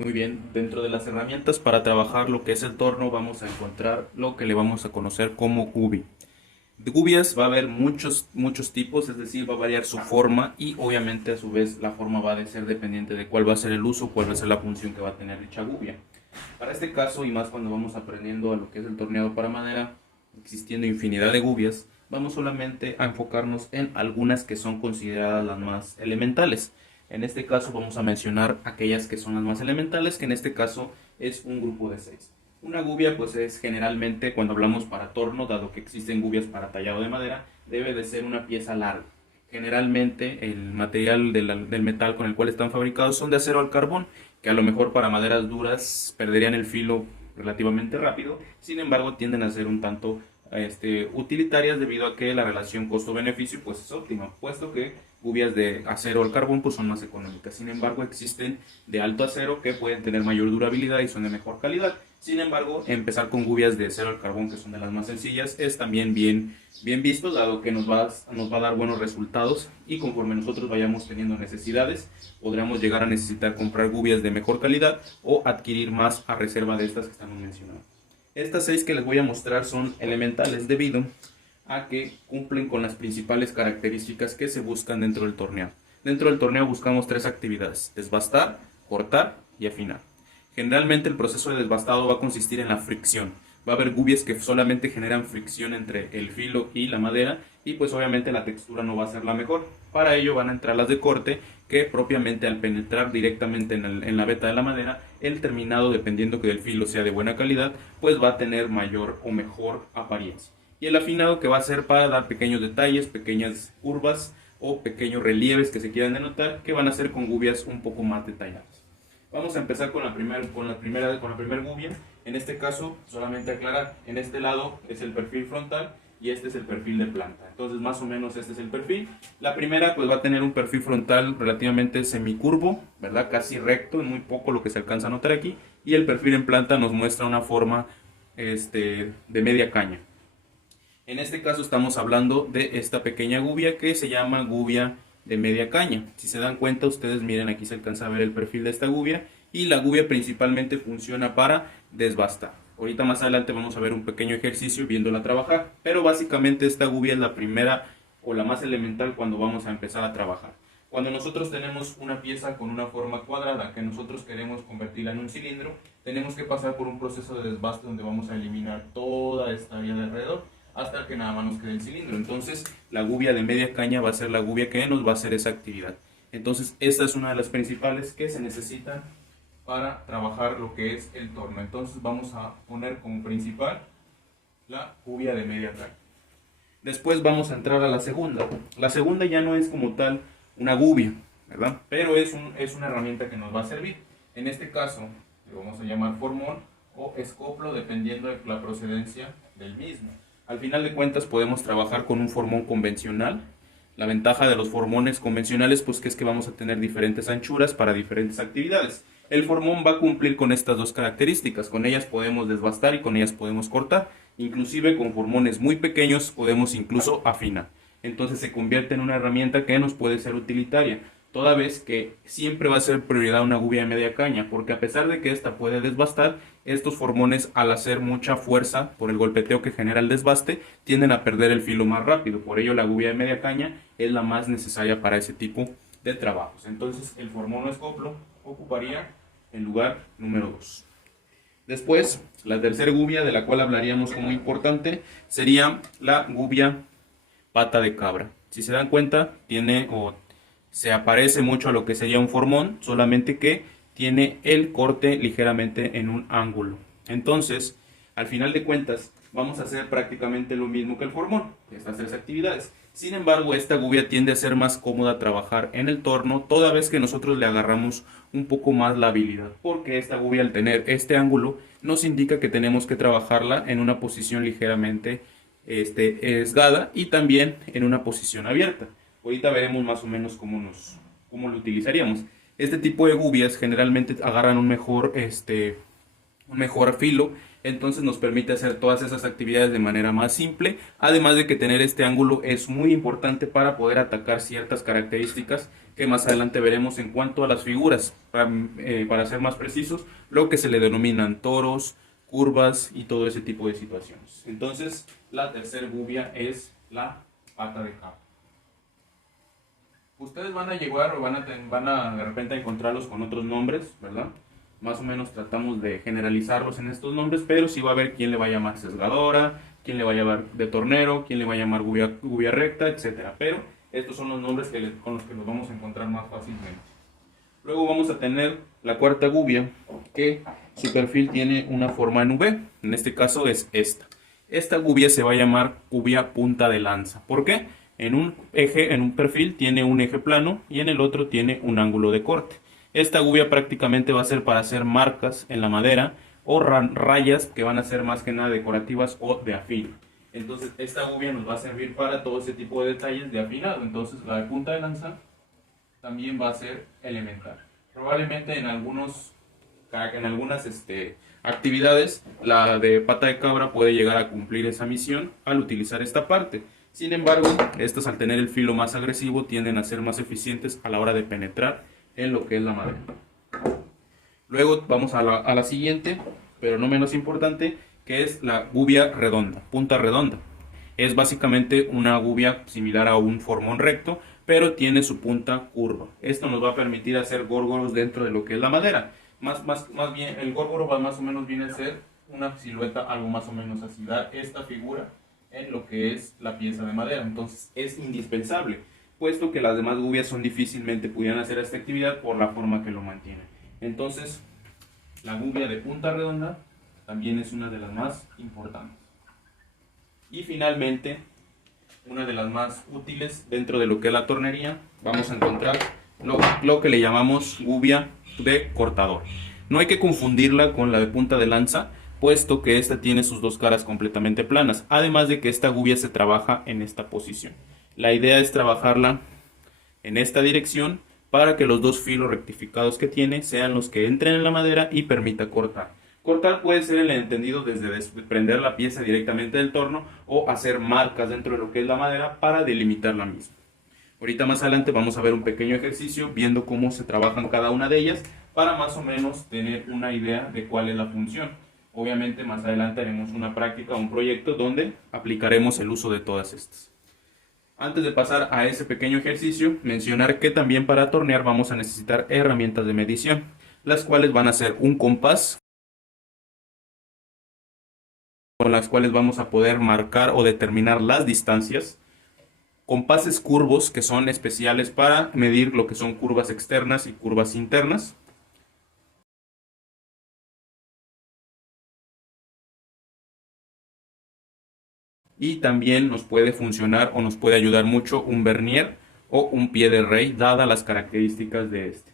Muy bien, dentro de las herramientas para trabajar lo que es el torno vamos a encontrar lo que le vamos a conocer como gubi. De gubias va a haber muchos tipos, es decir, va a variar su forma y obviamente a su vez la forma va a ser dependiente de cuál va a ser el uso, cuál va a ser la función que va a tener dicha gubia. Para este caso y más cuando vamos aprendiendo a lo que es el torneado para madera, existiendo infinidad de gubias, vamos solamente a enfocarnos en algunas que son consideradas las más elementales. En este caso vamos a mencionar aquellas que son las más elementales, que en este caso es un grupo de 6. Una gubia pues es generalmente cuando hablamos para torno, dado que existen gubias para tallado de madera, debe de ser una pieza larga. Generalmente el material del metal con el cual están fabricados son de acero al carbón, que a lo mejor para maderas duras perderían el filo relativamente rápido, sin embargo tienden a ser un tanto utilitarias debido a que la relación costo-beneficio pues es óptima, puesto que gubias de acero al carbón pues son más económicas. Sin embargo, existen de alto acero que pueden tener mayor durabilidad y son de mejor calidad. Sin embargo, empezar con gubias de acero al carbón, que son de las más sencillas, es también bien visto, dado que nos va a dar buenos resultados y conforme nosotros vayamos teniendo necesidades, podremos llegar a necesitar comprar gubias de mejor calidad o adquirir más a reserva de estas que estamos mencionando. Estas 6 que les voy a mostrar son elementales debido a que cumplen con las principales características que se buscan dentro del torneo. Dentro del torneo buscamos 3 actividades: desbastar, cortar y afinar. Generalmente el proceso de desbastado va a consistir en la fricción. Va a haber gubias que solamente generan fricción entre el filo y la madera y pues obviamente la textura no va a ser la mejor. Para ello van a entrar las de corte, que propiamente al penetrar directamente en la veta de la madera, el terminado, dependiendo que el filo sea de buena calidad, pues va a tener mayor o mejor apariencia. Y el afinado, que va a ser para dar pequeños detalles, pequeñas curvas o pequeños relieves que se quieran denotar, que van a ser con gubias un poco más detalladas. Vamos a empezar con la primera gubia. En este caso, solamente aclarar, en este lado es el perfil frontal y este es el perfil de planta. Entonces, más o menos este es el perfil. La primera pues va a tener un perfil frontal relativamente semicurvo, ¿verdad? Casi recto, es muy poco lo que se alcanza a notar aquí. Y el perfil en planta nos muestra una forma de media caña. En este caso estamos hablando de esta pequeña gubia que se llama gubia de media caña. Si se dan cuenta, ustedes miren, aquí se alcanza a ver el perfil de esta gubia y la gubia principalmente funciona para desbastar. Ahorita más adelante vamos a ver un pequeño ejercicio viéndola trabajar, pero básicamente esta gubia es la primera o la más elemental cuando vamos a empezar a trabajar. Cuando nosotros tenemos una pieza con una forma cuadrada que nosotros queremos convertirla en un cilindro, tenemos que pasar por un proceso de desbaste donde vamos a eliminar toda esta área de alrededor hasta que nada más nos quede el cilindro. Entonces la gubia de media caña va a ser la gubia que nos va a hacer esa actividad. Entonces esta es una de las principales que se necesitan para trabajar lo que es el torno. Entonces vamos a poner como principal la gubia de media caña. Después vamos a entrar a la segunda. La segunda ya no es como tal una gubia, ¿verdad? Pero es una herramienta que nos va a servir. En este caso le vamos a llamar formón o escoplo, dependiendo de la procedencia del mismo. Al final de cuentas podemos trabajar con un formón convencional. La ventaja de los formones convencionales pues que es que vamos a tener diferentes anchuras para diferentes actividades. El formón va a cumplir con estas dos características. Con ellas podemos desbastar y con ellas podemos cortar. Inclusive con formones muy pequeños podemos incluso afinar. Entonces se convierte en una herramienta que nos puede ser utilitaria, toda vez que siempre va a ser prioridad una gubia de media caña, porque a pesar de que esta puede desbastar, estos formones, al hacer mucha fuerza por el golpeteo que genera el desbaste, tienden a perder el filo más rápido. Por ello la gubia de media caña es la más necesaria para ese tipo de trabajos. Entonces el formón o escoplo ocuparía el lugar número 2. Después, la tercera gubia de la cual hablaríamos como importante sería la gubia pata de cabra. Si se dan cuenta, tiene o se aparece mucho a lo que sería un formón, solamente que tiene el corte ligeramente en un ángulo. Entonces, al final de cuentas, vamos a hacer prácticamente lo mismo que el formón, estas 3 actividades. Sin embargo, esta gubia tiende a ser más cómoda trabajar en el torno, toda vez que nosotros le agarramos un poco más la habilidad, porque esta gubia, al tener este ángulo, nos indica que tenemos que trabajarla en una posición ligeramente esgada y también en una posición abierta. Ahorita veremos más o menos cómo lo utilizaríamos. Este tipo de gubias generalmente agarran un mejor un mejor filo, entonces nos permite hacer todas esas actividades de manera más simple, además de que tener este ángulo es muy importante para poder atacar ciertas características que más adelante veremos en cuanto a las figuras, para ser más precisos, lo que se le denominan toros, curvas y todo ese tipo de situaciones. Entonces, la tercera gubia es la pata de cabra. Ustedes van a llegar o van a de repente a encontrarlos con otros nombres, ¿verdad? Más o menos tratamos de generalizarlos en estos nombres, pero sí va a haber quién le va a llamar sesgadora, quién le va a llamar de tornero, quién le va a llamar gubia recta, etcétera. Pero estos son los nombres con los que nos vamos a encontrar más fácilmente. Luego vamos a tener la cuarta gubia, que su perfil tiene una forma en V. En este caso es esta. Esta gubia se va a llamar gubia punta de lanza. ¿Por qué? En un eje, en un perfil, tiene un eje plano y en el otro tiene un ángulo de corte. Esta gubia prácticamente va a ser para hacer marcas en la madera o rayas que van a ser más que nada decorativas o de afino. Entonces esta gubia nos va a servir para todo ese tipo de detalles de afinado. Entonces la de punta de lanza también va a ser elemental. Probablemente en algunas actividades la de pata de cabra puede llegar a cumplir esa misión al utilizar esta parte. Sin embargo, estas al tener el filo más agresivo tienden a ser más eficientes a la hora de penetrar en lo que es la madera. Luego vamos a la siguiente, pero no menos importante, que es la gubia redonda, punta redonda. Es básicamente una gubia similar a un formón recto, pero tiene su punta curva. Esto nos va a permitir hacer górgoros dentro de lo que es la madera. Más bien, el górgoro más o menos viene a ser una silueta algo más o menos así, dar esta figura en lo que es la pieza de madera. Entonces es indispensable, puesto que las demás gubias difícilmente pudieran hacer esta actividad por la forma que lo mantiene. Entonces la gubia de punta redonda también es una de las más importantes. Y finalmente, una de las más útiles dentro de lo que es la tornería, vamos a encontrar lo que le llamamos gubia de cortador. No hay que confundirla con la de punta de lanza, puesto que esta tiene sus dos caras completamente planas, además de que esta gubia se trabaja en esta posición. La idea es trabajarla en esta dirección para que los dos filos rectificados que tiene sean los que entren en la madera y permita cortar. Cortar puede ser el entendido desde desprender la pieza directamente del torno o hacer marcas dentro de lo que es la madera para delimitar la misma. Ahorita más adelante vamos a ver un pequeño ejercicio viendo cómo se trabajan cada una de ellas para más o menos tener una idea de cuál es la función. Obviamente más adelante haremos una práctica, un proyecto donde aplicaremos el uso de todas estas. Antes de pasar a ese pequeño ejercicio, mencionar que también para tornear vamos a necesitar herramientas de medición, las cuales van a ser un compás, con las cuales vamos a poder marcar o determinar las distancias, compases curvos que son especiales para medir lo que son curvas externas y curvas internas, y también nos puede funcionar o nos puede ayudar mucho un vernier o un pie de rey, dadas las características de este.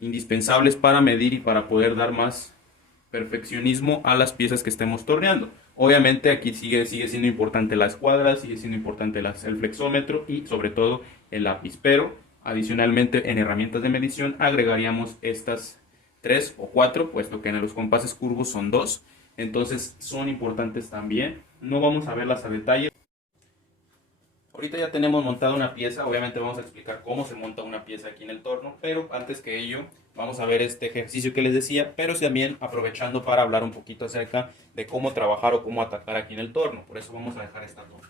Indispensables para medir y para poder dar más perfeccionismo a las piezas que estemos torneando. Obviamente aquí sigue siendo importante la escuadra, sigue siendo importante el flexómetro y sobre todo el lápiz, pero adicionalmente en herramientas de medición agregaríamos estas 3 o 4, puesto que en los compases curvos son 2, entonces son importantes también. No vamos a verlas a detalle. Ahorita ya tenemos montada una pieza, obviamente vamos a explicar cómo se monta una pieza aquí en el torno, pero antes que ello vamos a ver este ejercicio que les decía, pero también aprovechando para hablar un poquito acerca de cómo trabajar o cómo atacar aquí en el torno, por eso vamos a dejar esta torno.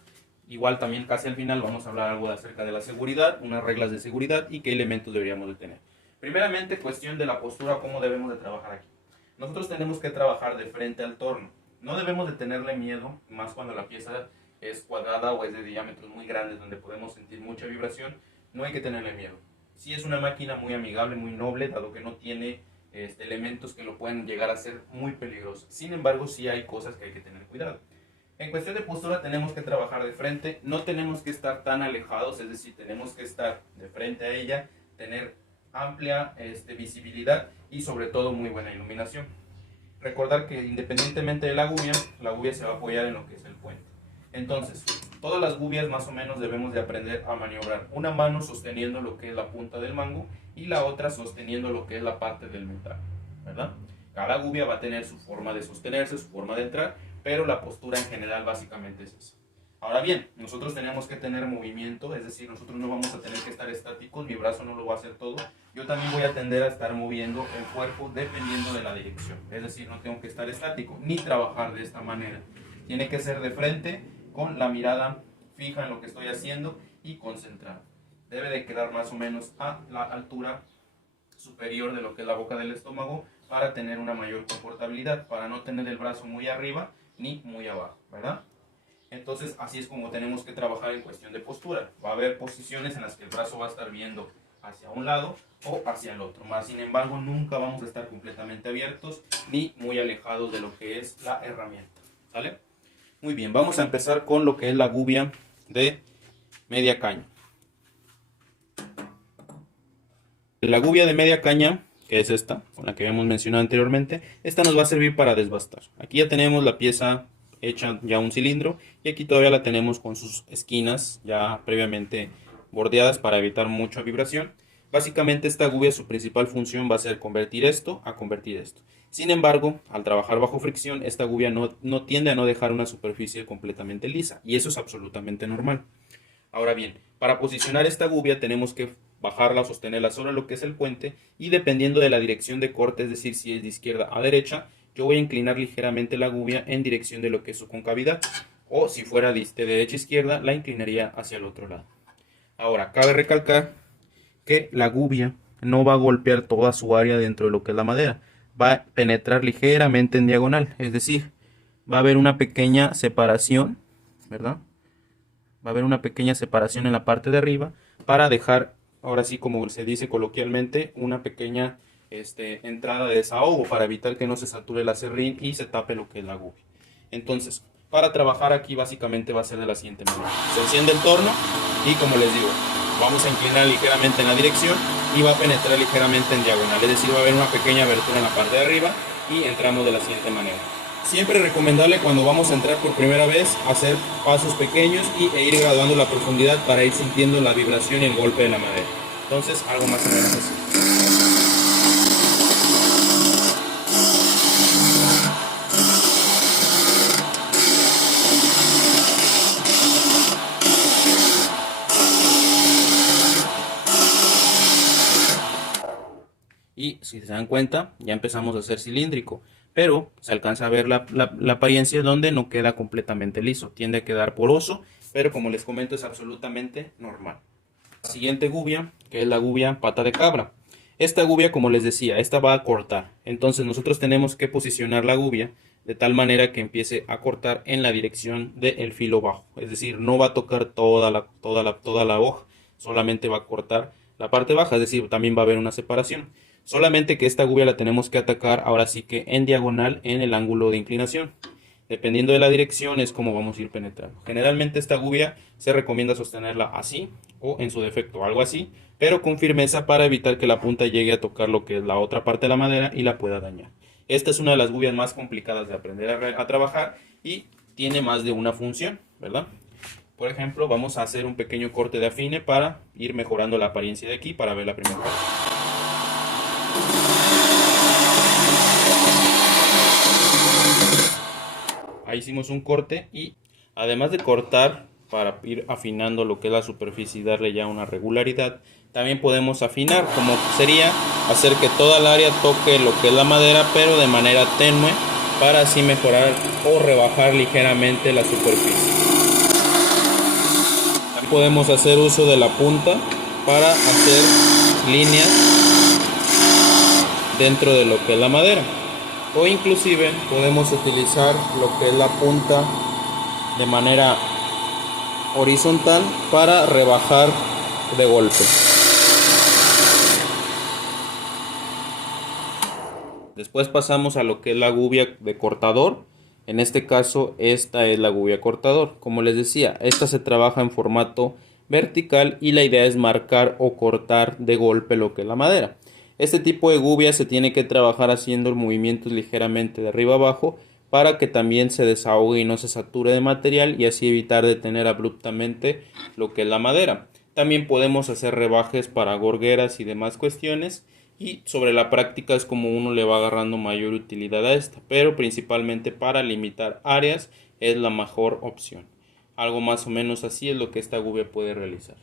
Igual también casi al final vamos a hablar algo acerca de la seguridad, unas reglas de seguridad y qué elementos deberíamos de tener. Primeramente, cuestión de la postura, cómo debemos de trabajar aquí. Nosotros tenemos que trabajar de frente al torno, no debemos de tenerle miedo, más cuando la pieza es cuadrada o es de diámetros muy grandes donde podemos sentir mucha vibración, no hay que tenerle miedo. Sí es una máquina muy amigable, muy noble, dado que no tiene elementos que lo pueden llegar a ser muy peligrosos. Sin embargo, sí hay cosas que hay que tener cuidado. En cuestión de postura tenemos que trabajar de frente, no tenemos que estar tan alejados, es decir, tenemos que estar de frente a ella, tener amplia visibilidad y sobre todo muy buena iluminación. Recordar que independientemente de la gubia se va a apoyar en lo que es el puente. Entonces, todas las gubias más o menos debemos de aprender a maniobrar una mano sosteniendo lo que es la punta del mango y la otra sosteniendo lo que es la parte del metal, ¿verdad? Cada gubia va a tener su forma de sostenerse, su forma de entrar, pero la postura en general básicamente es esa. Ahora bien, nosotros tenemos que tener movimiento, es decir, nosotros no vamos a tener que estar estáticos, mi brazo no lo va a hacer todo, yo también voy a tender a estar moviendo el cuerpo dependiendo de la dirección, es decir, no tengo que estar estático ni trabajar de esta manera, tiene que ser de frente con la mirada fija en lo que estoy haciendo y concentrado. Debe de quedar más o menos a la altura superior de lo que es la boca del estómago para tener una mayor confortabilidad, para no tener el brazo muy arriba ni muy abajo, ¿verdad? Entonces así es como tenemos que trabajar en cuestión de postura. Va a haber posiciones en las que el brazo va a estar viendo hacia un lado o hacia el otro. Más sin embargo, nunca vamos a estar completamente abiertos ni muy alejados de lo que es la herramienta. ¿Sale? Muy bien, vamos a empezar con lo que es la gubia de media caña. La gubia de media caña, que es esta, con la que habíamos mencionado anteriormente, esta nos va a servir para desbastar. Aquí ya tenemos la pieza hecha ya un cilindro y aquí todavía la tenemos con sus esquinas ya previamente bordeadas para evitar mucha vibración. Básicamente esta gubia, su principal función va a ser convertir esto a convertir esto. Sin embargo, al trabajar bajo fricción, esta gubia no tiende a no dejar una superficie completamente lisa y eso es absolutamente normal. Ahora bien, para posicionar esta gubia tenemos que bajarla o sostenerla sobre lo que es el puente y dependiendo de la dirección de corte, es decir, si es de izquierda a derecha, yo voy a inclinar ligeramente la gubia en dirección de lo que es su concavidad, o si fuera de derecha a izquierda, la inclinaría hacia el otro lado. Ahora, cabe recalcar que la gubia no va a golpear toda su área dentro de lo que es la madera, va a penetrar ligeramente en diagonal, es decir, va a haber una pequeña separación, ¿verdad? Va a haber una pequeña separación en la parte de arriba para dejar, ahora sí como se dice coloquialmente, una pequeña entrada de desahogo para evitar que no se sature el acerrín y se tape lo que es la gubia. Entonces, para trabajar aquí básicamente va a ser de la siguiente manera. Se enciende el torno y como les digo, vamos a inclinar ligeramente en la dirección y va a penetrar ligeramente en diagonal. Es decir, va a haber una pequeña abertura en la parte de arriba y entramos de la siguiente manera. Siempre recomendable cuando vamos a entrar por primera vez hacer pasos pequeños e ir graduando la profundidad para ir sintiendo la vibración y el golpe de la madera. Entonces, algo más o menos así. Y si se dan cuenta, ya empezamos a hacer cilíndrico, pero se alcanza a ver la apariencia donde no queda completamente liso, tiende a quedar poroso, pero como les comento es absolutamente normal. La siguiente gubia, que es la gubia pata de cabra. Esta gubia, como les decía, esta va a cortar, entonces nosotros tenemos que posicionar la gubia de tal manera que empiece a cortar en la dirección del filo bajo, es decir, no va a tocar toda la hoja, solamente va a cortar la parte baja, es decir, también va a haber una separación. Solamente que esta gubia la tenemos que atacar ahora sí que en diagonal en el ángulo de inclinación. Dependiendo de la dirección es como vamos a ir penetrando. Generalmente esta gubia se recomienda sostenerla así o en su defecto algo así, pero con firmeza para evitar que la punta llegue a tocar lo que es la otra parte de la madera y la pueda dañar. Esta es una de las gubias más complicadas de aprender a trabajar y tiene más de una función, ¿verdad? Por ejemplo, vamos a hacer un pequeño corte de afine para ir mejorando la apariencia de aquí para ver la primera parte. Ahí hicimos un corte y además de cortar para ir afinando lo que es la superficie y darle ya una regularidad, también podemos afinar, como sería hacer que toda el área toque lo que es la madera, pero de manera tenue, para así mejorar o rebajar ligeramente la superficie. También podemos hacer uso de la punta para hacer líneas dentro de lo que es la madera. O inclusive podemos utilizar lo que es la punta de manera horizontal para rebajar de golpe. Después pasamos a lo que es la gubia de cortador. En este caso esta es la gubia cortador. Como les decía, esta se trabaja en formato vertical y la idea es marcar o cortar de golpe lo que es la madera. Este tipo de gubia se tiene que trabajar haciendo movimientos ligeramente de arriba abajo para que también se desahogue y no se sature de material y así evitar detener abruptamente lo que es la madera. También podemos hacer rebajes para gorgueras y demás cuestiones, y sobre la práctica es como uno le va agarrando mayor utilidad a esta, pero principalmente para limitar áreas es la mejor opción. Algo más o menos así es lo que esta gubia puede realizar.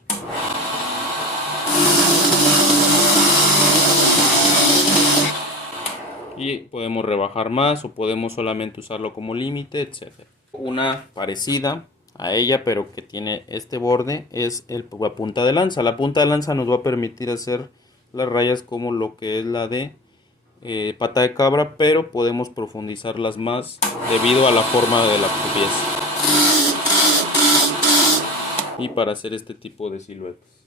Y podemos rebajar más o podemos solamente usarlo como límite, etc. Una parecida a ella pero que tiene este borde es la punta de lanza. La punta de lanza nos va a permitir hacer las rayas como lo que es la de pata de cabra, pero podemos profundizarlas más debido a la forma de la pieza y para hacer este tipo de siluetas.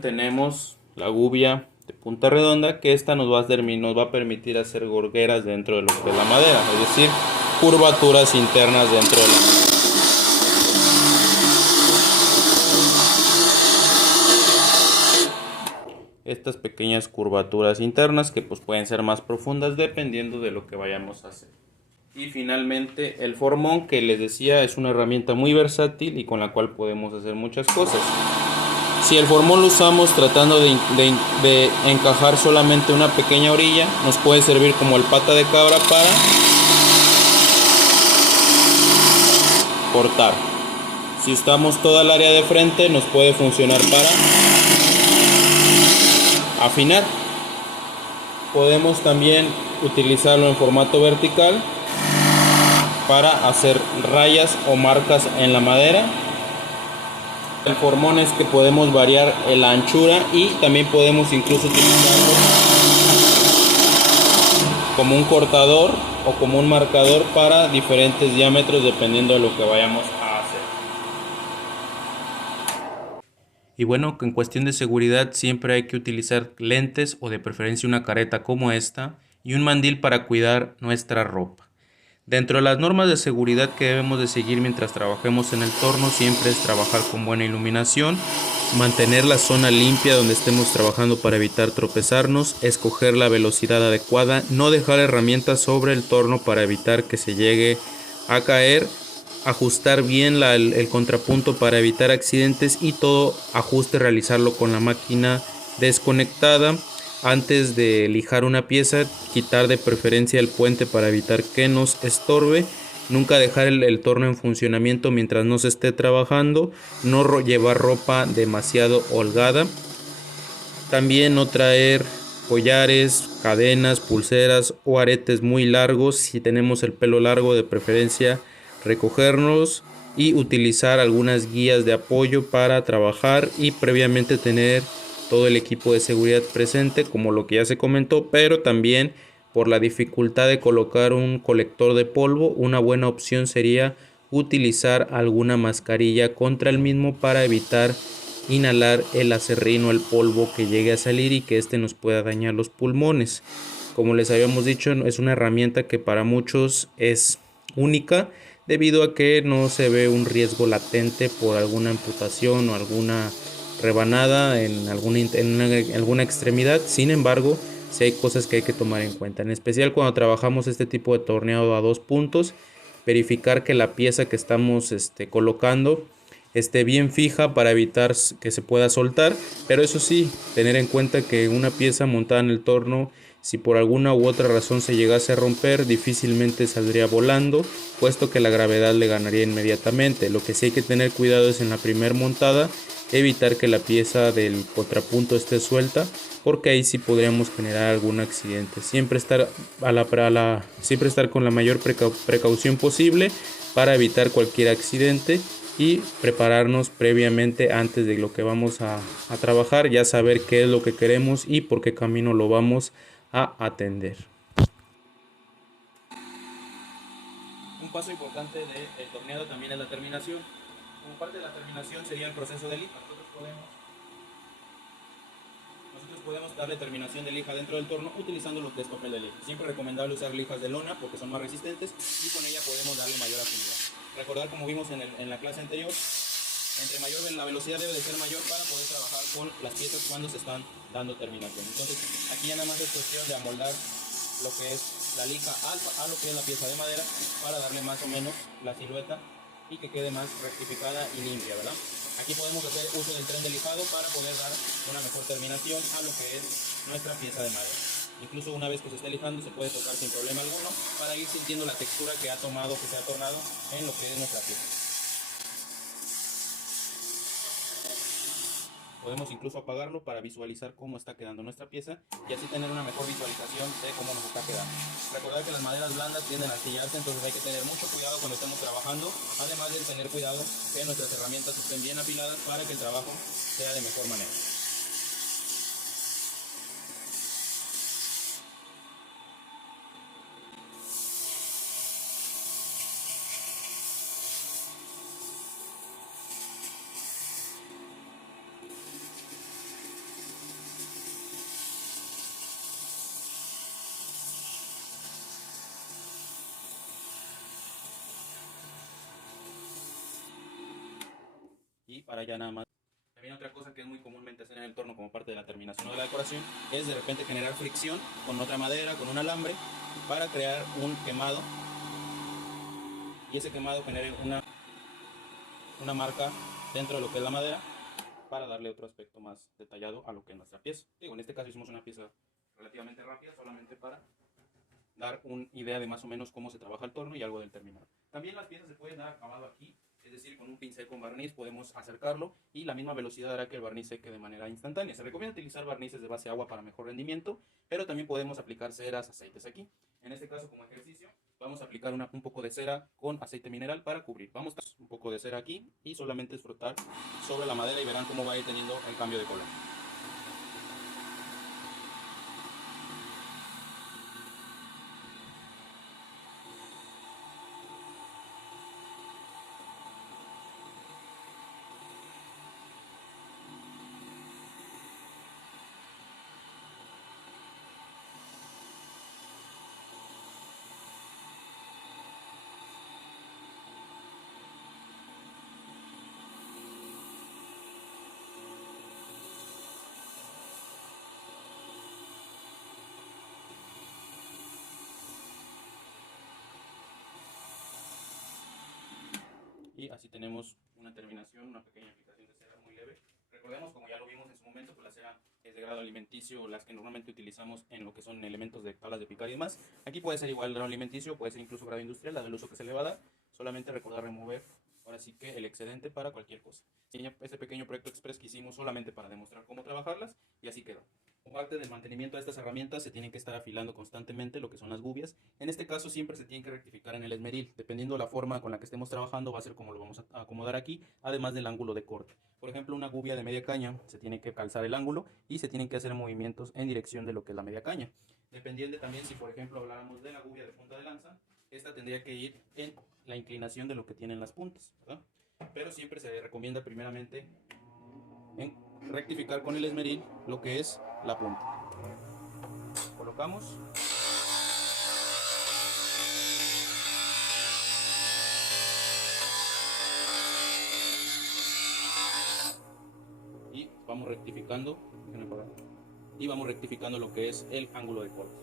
Tenemos la gubia de punta redonda, que esta nos va a permitir hacer gorgueras dentro de lo que es la madera, es decir, curvaturas internas dentro de la madera. Estas pequeñas curvaturas internas que pues pueden ser más profundas dependiendo de lo que vayamos a hacer. Y finalmente el formón, que les decía es una herramienta muy versátil y con la cual podemos hacer muchas cosas. Si el formón lo usamos tratando de encajar solamente una pequeña orilla, nos puede servir como el pata de cabra para cortar. Si estamos toda el área de frente, nos puede funcionar para afinar. Podemos también utilizarlo en formato vertical para hacer rayas o marcas en la madera. El formón es que podemos variar la anchura y también podemos incluso utilizarlo como un cortador o como un marcador para diferentes diámetros dependiendo de lo que vayamos a hacer. Y bueno, en cuestión de seguridad siempre hay que utilizar lentes o de preferencia una careta como esta y un mandil para cuidar nuestra ropa. Dentro de las normas de seguridad que debemos de seguir mientras trabajemos en el torno siempre es trabajar con buena iluminación, mantener la zona limpia donde estemos trabajando para evitar tropezarnos, escoger la velocidad adecuada, no dejar herramientas sobre el torno para evitar que se llegue a caer, ajustar bien el contrapunto para evitar accidentes y todo ajuste realizarlo con la máquina desconectada. Antes de lijar una pieza, quitar de preferencia el puente para evitar que nos estorbe. Nunca dejar el torno en funcionamiento mientras no se esté trabajando. No llevar ropa demasiado holgada. También no traer collares, cadenas, pulseras o aretes muy largos. Si tenemos el pelo largo, de preferencia recogernos y utilizar algunas guías de apoyo para trabajar y previamente tener todo el equipo de seguridad presente, como lo que ya se comentó, pero también por la dificultad de colocar un colector de polvo, una buena opción sería utilizar alguna mascarilla contra el mismo para evitar inhalar el aserrín o el polvo que llegue a salir y que este nos pueda dañar los pulmones. Como les habíamos dicho, es una herramienta que para muchos es única debido a que no se ve un riesgo latente por alguna amputación o alguna rebanada en alguna extremidad. Sin embargo, sí hay cosas que hay que tomar en cuenta, en especial cuando trabajamos este tipo de torneado a 2 puntos, verificar que la pieza que estamos colocando esté bien fija para evitar que se pueda soltar, pero eso sí, tener en cuenta que una pieza montada en el torno, si por alguna u otra razón se llegase a romper, difícilmente saldría volando, puesto que la gravedad le ganaría inmediatamente. Lo que sí hay que tener cuidado es en la primera montada evitar que la pieza del contrapunto esté suelta, porque ahí sí podríamos generar algún accidente. Siempre estar con la mayor precaución posible para evitar cualquier accidente y prepararnos previamente antes de lo que vamos a trabajar, ya saber qué es lo que queremos y por qué camino lo vamos a atender. Un paso importante del torneado también es la terminación. Como parte de la terminación sería el proceso de lija. Nosotros podemos darle terminación de lija dentro del torno utilizando lo que es papel de lija. Siempre es recomendable usar lijas de lona porque son más resistentes y con ella podemos darle mayor afinidad. Recordar, como vimos en la clase anterior, entre mayor la velocidad debe de ser mayor para poder trabajar con las piezas cuando se están dando terminación. Entonces aquí ya nada más es cuestión de amoldar lo que es la lija a lo que es la pieza de madera para darle más o menos la silueta y que quede más rectificada y limpia, ¿verdad? Aquí podemos hacer uso del tren de lijado para poder dar una mejor terminación a lo que es nuestra pieza de madera. Incluso una vez que se esté lijando se puede tocar sin problema alguno para ir sintiendo la textura que ha tomado, que se ha tornado en lo que es nuestra pieza. Podemos incluso apagarlo para visualizar cómo está quedando nuestra pieza y así tener una mejor visualización de cómo nos está quedando. Recordar que las maderas blandas tienden a astillarse, entonces hay que tener mucho cuidado cuando estemos trabajando, además de tener cuidado que nuestras herramientas estén bien afiladas para que el trabajo sea de mejor manera. Y para ya nada más. También otra cosa que es muy comúnmente hacer en el torno como parte de la terminación o de la decoración es de repente generar fricción con otra madera, con un alambre, para crear un quemado y ese quemado genere una marca dentro de lo que es la madera para darle otro aspecto más detallado a lo que es nuestra pieza. Digo, en este caso hicimos una pieza relativamente rápida solamente para dar una idea de más o menos cómo se trabaja el torno y algo del terminado. También las piezas se pueden dar acabado aquí, es decir, con un pincel con barniz podemos acercarlo y la misma velocidad hará que el barniz seque de manera instantánea. Se recomienda utilizar barnices de base agua para mejor rendimiento, pero también podemos aplicar ceras, aceites aquí. En este caso, como ejercicio, vamos a aplicar un poco de cera con aceite mineral para cubrir. Vamos a dar un poco de cera aquí y solamente es frotar sobre la madera y verán cómo va a ir teniendo el cambio de color. Y así tenemos una terminación, una pequeña aplicación de cera muy leve. Recordemos, como ya lo vimos en su momento, pues la cera es de grado alimenticio, las que normalmente utilizamos en lo que son elementos de tablas de picar y demás. Aquí puede ser igual grado alimenticio, puede ser incluso grado industrial, la del uso que se le va a dar. Solamente recordar remover ahora sí que el excedente para cualquier cosa. Este pequeño proyecto express que hicimos solamente para demostrar cómo trabajarlas y así quedó. Como parte del mantenimiento de estas herramientas se tienen que estar afilando constantemente lo que son las gubias. En este caso siempre se tiene que rectificar en el esmeril. Dependiendo de la forma con la que estemos trabajando va a ser como lo vamos a acomodar aquí, además del ángulo de corte. Por ejemplo, una gubia de media caña se tiene que calzar el ángulo y se tienen que hacer movimientos en dirección de lo que es la media caña. Dependiendo también si por ejemplo habláramos de la gubia de punta de lanza, esta tendría que ir en la inclinación de lo que tienen las puntas, ¿verdad? Pero siempre se recomienda primeramente en rectificar con el esmeril lo que es la punta. Colocamos. Y vamos rectificando. Y vamos rectificando lo que es el ángulo de corte.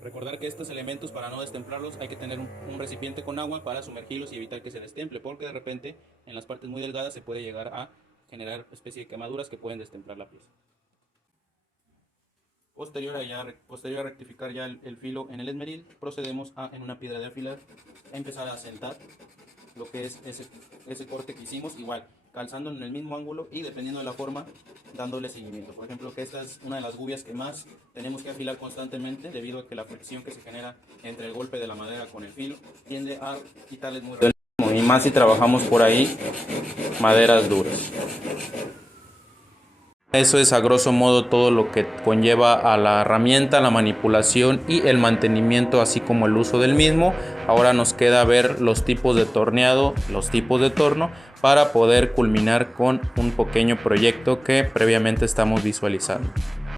Recordar que estos elementos, para no destemplarlos, hay que tener un recipiente con agua para sumergirlos y evitar que se destemple, porque de repente en las partes muy delgadas se puede llegar a generar especie de quemaduras que pueden destemplar la pieza. Posterior a rectificar ya el filo en el esmeril, procedemos a, en una piedra de afilar, a empezar a sentar lo que es ese corte que hicimos, igual calzando en el mismo ángulo y dependiendo de la forma dándole seguimiento. Por ejemplo, que esta es una de las gubias que más tenemos que afilar constantemente debido a que la fricción que se genera entre el golpe de la madera con el filo tiende a quitarles muy rápido, y más si trabajamos por ahí maderas duras. Eso es a grosso modo todo lo que conlleva a la herramienta, la manipulación y el mantenimiento, así como el uso del mismo. Ahora nos queda ver los tipos de torneado, los tipos de torno, para poder culminar con un pequeño proyecto que previamente estamos visualizando.